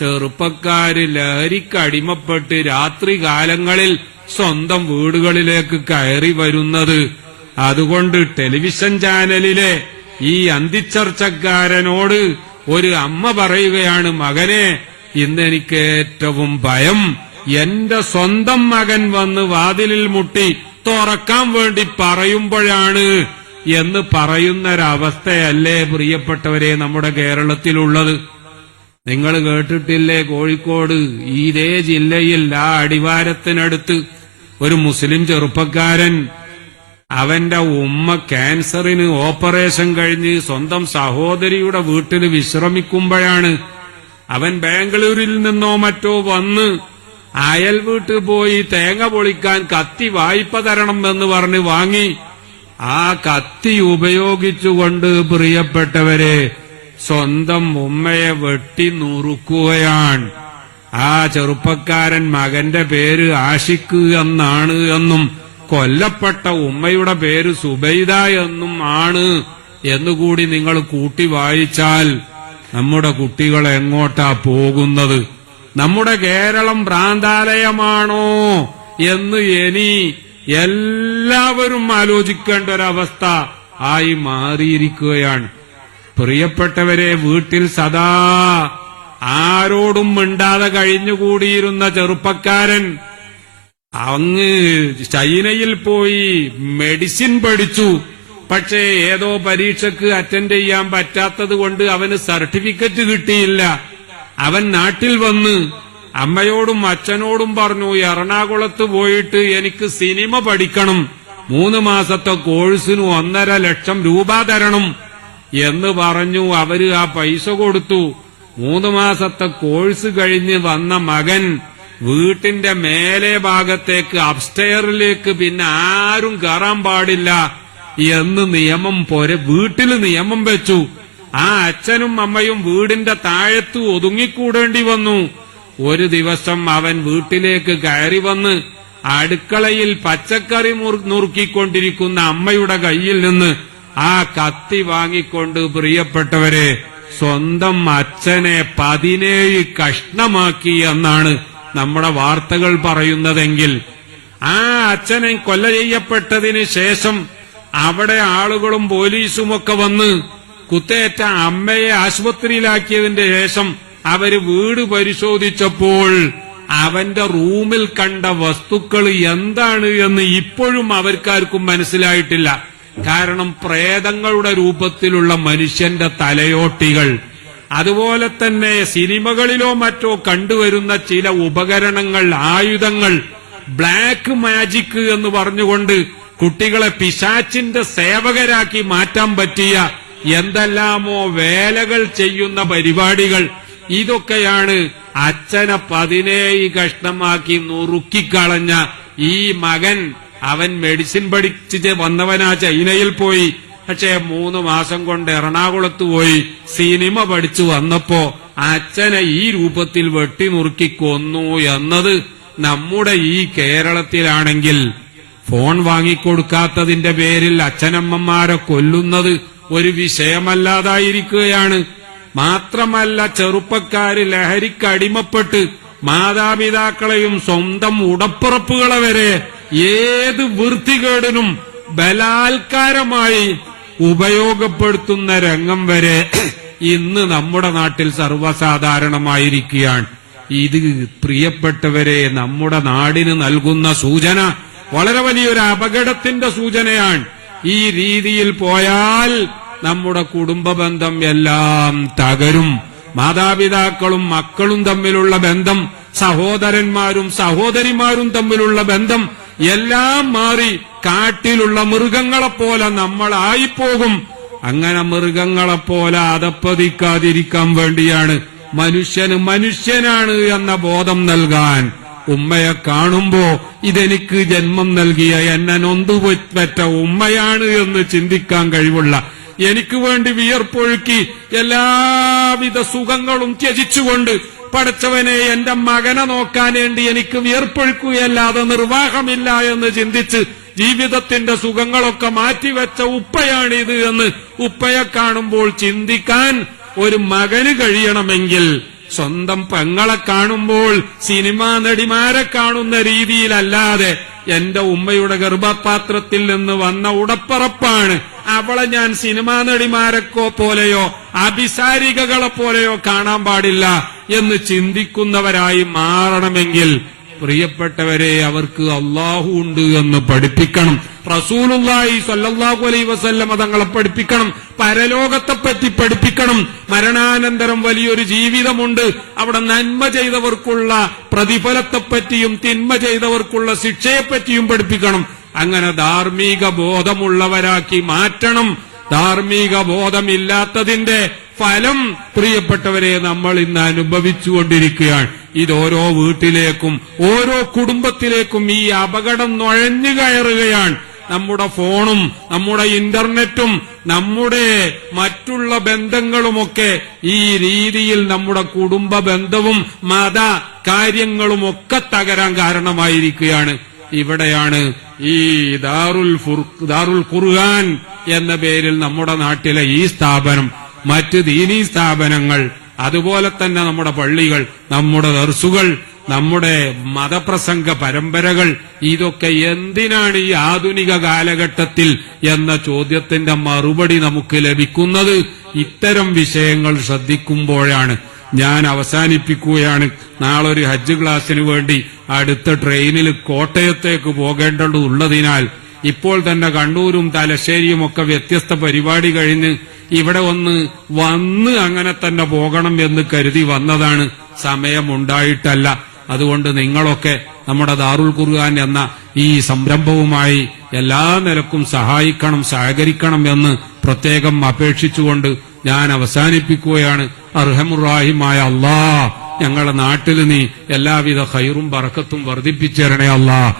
ചെറുപ്പക്കാര് ലഹരിക്കടിമപ്പെട്ട് രാത്രി കാലങ്ങളിൽ സ്വന്തം വീടുകളിലേക്ക് കയറി വരുന്നത്. അതുകൊണ്ട് ടെലിവിഷൻ ചാനലിലെ ഈ അന്തിച്ചർച്ചക്കാരനോട് ഒരു അമ്മ പറയുകയാണ്, മകനെ, ഇന്നെനിക്ക് ഏറ്റവും ഭയം എന്റെ സ്വന്തം മകൻ വന്ന് വാതിലിൽ മുട്ടി തുറക്കാൻ വേണ്ടി പറയുമ്പോഴാണ് എന്ന് പറയുന്നൊരവസ്ഥയല്ലേ പ്രിയപ്പെട്ടവരെ നമ്മുടെ കേരളത്തിലുള്ളത്. നിങ്ങൾ കേട്ടിട്ടില്ലേ, കോഴിക്കോട് ഇതേ ജില്ലയിൽ ആ അടിവാരത്തിനടുത്ത് ഒരു മുസ്ലിം ചെറുപ്പക്കാരൻ, അവന്റെ ഉമ്മ ക്യാൻസറിന് ഓപ്പറേഷൻ കഴിഞ്ഞ് സ്വന്തം സഹോദരിയുടെ വീട്ടിൽ വിശ്രമിക്കുമ്പോഴാണ് അവൻ ബാംഗ്ലൂരിൽ നിന്നോ മറ്റോ വന്ന് അയൽ വീട്ടിൽ പോയി തേങ്ങ പൊളിക്കാൻ കത്തി വായ്പ തരണം എന്ന് പറഞ്ഞ് വാങ്ങി. ആ കത്തി ഉപയോഗിച്ചുകൊണ്ട് പ്രിയപ്പെട്ടവരെ സ്വന്തം ഉമ്മയെ വെട്ടി നുറുക്കുകയാണ്. ആ ചെറുപ്പക്കാരൻ മകന്റെ പേര് ആഷിഖ് എന്നാണ് എന്നും കൊല്ലപ്പെട്ട ഉമ്മയുടെ പേര് സുബൈദ എന്നും ആണ് എന്നുകൂടി നിങ്ങൾ കൂട്ടി വായിച്ചാൽ നമ്മുടെ കുട്ടികൾ എങ്ങോട്ടാ പോകുന്നത്? നമ്മുടെ കേരളം ഭ്രാന്താലയമാണോ എന്ന് ഇനി എല്ലാവരും ആലോചിക്കേണ്ട ഒരവസ്ഥ ആയി മാറിയിരിക്കുകയാണ്. പ്രിയപ്പെട്ടവരെ, വീട്ടിൽ സദാ ആരോടും മിണ്ടാതെ കഴിഞ്ഞുകൂടിയിരുന്ന ചെറുപ്പക്കാരൻ അങ്ങ് ചൈനയിൽ പോയി മെഡിസിൻ പഠിച്ചു. പക്ഷേ ഏതോ പരീക്ഷയ്ക്ക് അറ്റൻഡ് ചെയ്യാൻ പറ്റാത്തത് കൊണ്ട് അവന് സർട്ടിഫിക്കറ്റ് കിട്ടിയില്ല. അവൻ നാട്ടിൽ വന്ന് അമ്മയോടും അച്ഛനോടും പറഞ്ഞു, എറണാകുളത്ത് പോയിട്ട് എനിക്ക് സിനിമ പഠിക്കണം, 3 മാസത്തെ കോഴ്സിന് 1.5 ലക്ഷം രൂപ തരണം എന്ന് പറഞ്ഞു. അവര് ആ പൈസ കൊടുത്തു. 3 മാസത്തെ കോഴ്സ് കഴിഞ്ഞ് വന്ന മകൻ വീട്ടിന്റെ മേലെ ഭാഗത്തേക്ക് അപ്സ്റ്റെയറിലേക്ക് പിന്നെ ആരും കയറാൻ പാടില്ല എന്ന് നിയമം വീട്ടിൽ നിയമം വെച്ചു. ആ അച്ഛനും അമ്മയും വീടിന്റെ താഴത്ത് ഒതുങ്ങിക്കൂടേണ്ടി വന്നു. ഒരു ദിവസം അവൻ വീട്ടിലേക്ക് കയറി വന്ന് അടുക്കളയിൽ പച്ചക്കറി നുറുക്കിക്കൊണ്ടിരിക്കുന്ന അമ്മയുടെ കയ്യിൽ നിന്ന് ആ കത്തി വാങ്ങിക്കൊണ്ട് പ്രിയപ്പെട്ടവരെ സ്വന്തം അച്ഛനെ 17 കഷ്ണമാക്കി എന്നാണ് നമ്മുടെ വാർത്തകൾ പറയുന്നതെങ്കിൽ, ആ അച്ഛനെ കൊല ചെയ്യപ്പെട്ടതിന് ശേഷം അവിടെ ആളുകളും പോലീസുമൊക്കെ വന്ന് കുത്തേറ്റ അമ്മയെ ആശുപത്രിയിലാക്കിയതിന്റെ ശേഷം അവര് വീട് പരിശോധിച്ചപ്പോൾ അവന്റെ റൂമിൽ കണ്ട വസ്തുക്കൾ എന്താണ് എന്ന് ഇപ്പോഴും അവർക്കാർക്കും മനസ്സിലായിട്ടില്ല. കാരണം പ്രേതങ്ങളുടെ രൂപത്തിലുള്ള മനുഷ്യന്റെ തലയോട്ടികൾ, അതുപോലെ തന്നെ സിനിമകളിലോ മറ്റോ കണ്ടുവരുന്ന ചില ഉപകരണങ്ങൾ, ആയുധങ്ങൾ, ബ്ലാക്ക് മാജിക് എന്ന് പറഞ്ഞുകൊണ്ട് കുട്ടികളെ പിശാച്ചിന്റെ സേവകരാക്കി മാറ്റാൻ പറ്റിയ എന്തെല്ലാമോ വേലകൾ ചെയ്യുന്ന പരിപാടികൾ, ഇതൊക്കെയാണ് അച്ഛനെ 17 കഷ്ണമാക്കി നുറുക്കിക്കളഞ്ഞ ഈ മകൻ. അവൻ മെഡിസിൻ പഠിച്ച് വന്നവനാ ചൈനയിൽ പോയി. പക്ഷേ 3 മാസം കൊണ്ട് എറണാകുളത്ത് പോയി സിനിമ പഠിച്ചു വന്നപ്പോ അച്ഛനെ ഈ രൂപത്തിൽ വെട്ടി നുറുക്കി കൊന്നു എന്നത് നമ്മുടെ ഈ കേരളത്തിലാണെങ്കിൽ ഫോൺ വാങ്ങിക്കൊടുക്കാത്തതിന്റെ പേരിൽ അച്ഛനമ്മമാരെ കൊല്ലുന്നത് ഒരു വിഷയമല്ലാതായിരിക്കുകയാണ്. മാത്രമല്ല, ചെറുപ്പക്കാര് ലഹരിക്കടിമപ്പെട്ട് മാതാപിതാക്കളെയും സ്വന്തം ഉടപ്പുറപ്പുകളെ വരെ ഏത് വൃത്തികേടിനും ബലാത്കാരമായി ഉപയോഗപ്പെടുത്തുന്ന രംഗം വരെ ഇന്ന് നമ്മുടെ നാട്ടിൽ സർവ്വസാധാരണമായിരിക്കുകയാണ്. ഇത് പ്രിയപ്പെട്ടവരെ നമ്മുടെ നാടിന് നൽകുന്ന സൂചന വളരെ വലിയൊരു അപകടത്തിന്റെ സൂചനയാണ്. ഈ രീതിയിൽ പോയാൽ നമ്മുടെ കുടുംബ ബന്ധം എല്ലാം തകരും. മാതാപിതാക്കളും മക്കളും തമ്മിലുള്ള ബന്ധം, സഹോദരന്മാരും സഹോദരിമാരും തമ്മിലുള്ള ബന്ധം എല്ലാം മാറി കാട്ടിലുള്ള മൃഗങ്ങളെപ്പോലെ നമ്മളായിപ്പോകും. അങ്ങനെ മൃഗങ്ങളെപ്പോലെ അതപ്പതിക്കാതിരിക്കാൻ വേണ്ടിയാണ് മനുഷ്യന് മനുഷ്യനാണ് എന്ന ബോധം നൽകാൻ ഉമ്മയെ കാണുമ്പോ ഇതെനിക്ക് ജന്മം നൽകിയ എന്നെ നൊന്തുപെറ്റ ഉമ്മയാണ് എന്ന് ചിന്തിക്കാൻ കഴിവുള്ള, എനിക്ക് വേണ്ടി വിയർപ്പൊഴുക്കി എല്ലാവിധ സുഖങ്ങളും ത്യജിച്ചുകൊണ്ട് പടച്ചവനെ എന്റെ മകനെ നോക്കാൻ വേണ്ടി എനിക്ക് വിയർപ്പൊഴുക്കുകയല്ലാതെ നിർവാഹമില്ല എന്ന് ചിന്തിച്ച് ജീവിതത്തിന്റെ സുഖങ്ങളൊക്കെ മാറ്റിവെച്ച ഉപ്പയാണിത് എന്ന് ഉപ്പയെ കാണുമ്പോൾ ചിന്തിക്കാൻ ഒരു മകന് കഴിയണമെങ്കിൽ സ്വന്തം പെങ്ങളെ കാണുമ്പോൾ സിനിമാ നടിമാരെ കാണുന്ന രീതിയിലല്ലാതെ എന്റെ ഉമ്മയുടെ ഗർഭപാത്രത്തിൽ നിന്ന് വന്ന ഉടപ്പറപ്പാണ്, അവളെ ഞാൻ സിനിമാ നടിമാരെക്കോ പോലെയോ അഭിസാരികകളെ പോലെയോ കാണാൻ പാടില്ല എന്ന് ചിന്തിക്കുന്നവരായി മാറണമെങ്കിൽ പ്രിയപ്പെട്ടവരെ, അവർക്ക് അള്ളാഹു ഉണ്ട് എന്ന് പഠിപ്പിക്കണം. റസൂലുള്ളാഹി സ്വല്ലല്ലാഹു അലൈഹി വസല്ലം തങ്ങളെ പഠിപ്പിക്കണം. പരലോകത്തെപ്പറ്റി പഠിപ്പിക്കണം. മരണാനന്തരം വലിയൊരു ജീവിതമുണ്ട്, അവിടെ നന്മ ചെയ്തവർക്കുള്ള പ്രതിഫലത്തെപ്പറ്റിയും തിന്മ ചെയ്തവർക്കുള്ള ശിക്ഷയെപ്പറ്റിയും പഠിപ്പിക്കണം. അങ്ങനെ ധാർമ്മിക ബോധമുള്ളവരാക്കി മാറ്റണം. ധാർമ്മിക ബോധമില്ലാത്തതിന്റെ ഫലം പ്രിയപ്പെട്ടവരെ നമ്മൾ ഇന്ന് അനുഭവിച്ചുകൊണ്ടിരിക്കുകയാണ്. ഇതോരോ വീട്ടിലേക്കും ഓരോ കുടുംബത്തിലേക്കും ഈ അപകടം നുഴഞ്ഞു കയറുകയാണ്. നമ്മുടെ ഫോണും നമ്മുടെ ഇന്റർനെറ്റും നമ്മുടെ മറ്റുള്ള ബന്ധങ്ങളുമൊക്കെ ഈ രീതിയിൽ നമ്മുടെ കുടുംബ ബന്ധവും മത കാര്യങ്ങളുമൊക്കെ തകരാൻ കാരണമായിരിക്കുകയാണ്. ഇവിടെയാണ് ഈ ദാറുൽ ഖുർആൻ എന്ന പേരിൽ നമ്മുടെ നാട്ടിലെ ഈ സ്ഥാപനം, മറ്റ് ദീനീ സ്ഥാപനങ്ങൾ, അതുപോലെ തന്നെ നമ്മുടെ പള്ളികൾ, നമ്മുടെ ദർസുകൾ, നമ്മുടെ മതപ്രസംഗ പരമ്പരകൾ, ഇതൊക്കെ എന്തിനാണ് ഈ ആധുനിക കാലഘട്ടത്തിൽ എന്ന ചോദ്യത്തിന്റെ മറുപടി നമുക്ക് ലഭിക്കുന്നത് ഇത്തരം വിഷയങ്ങൾ ശ്രദ്ധിക്കുമ്പോഴാണ്. ഞാൻ അവസാനിപ്പിക്കുകയാണ്. നാളൊരു ഹജ്ജ് ക്ലാസ്സിന് വേണ്ടി അടുത്ത ട്രെയിനിൽ കോട്ടയത്തേക്ക് പോകേണ്ടതുള്ളതിനാൽ ഇപ്പോൾ തന്നെ കണ്ണൂരും തലശ്ശേരിയും ഒക്കെ വ്യത്യസ്ത പരിപാടി കഴിഞ്ഞ് ഇവിടെ വന്ന് അങ്ങനെ തന്നെ പോകണം എന്ന് കരുതി വന്നതാണ്. സമയമുണ്ടായിട്ടല്ല. അതുകൊണ്ട് നിങ്ങളൊക്കെ നമ്മുടെ ദാറുൽ ഖുർആൻ എന്ന ഈ സംരംഭവുമായി എല്ലാ നിലക്കും സഹായിക്കണം, സഹകരിക്കണം എന്ന് പ്രത്യേകം അപേക്ഷിച്ചുകൊണ്ട് ഞാൻ അവസാനിപ്പിക്കുകയാണ്. അർഹമുറാഹിമായ അല്ലാഹ്, ഞങ്ങളുടെ നാട്ടിൽ നീ എല്ലാവിധ ഖൈറും ബറക്കത്തും വർദ്ധിപ്പിച്ചേരണേ അല്ലാഹ്.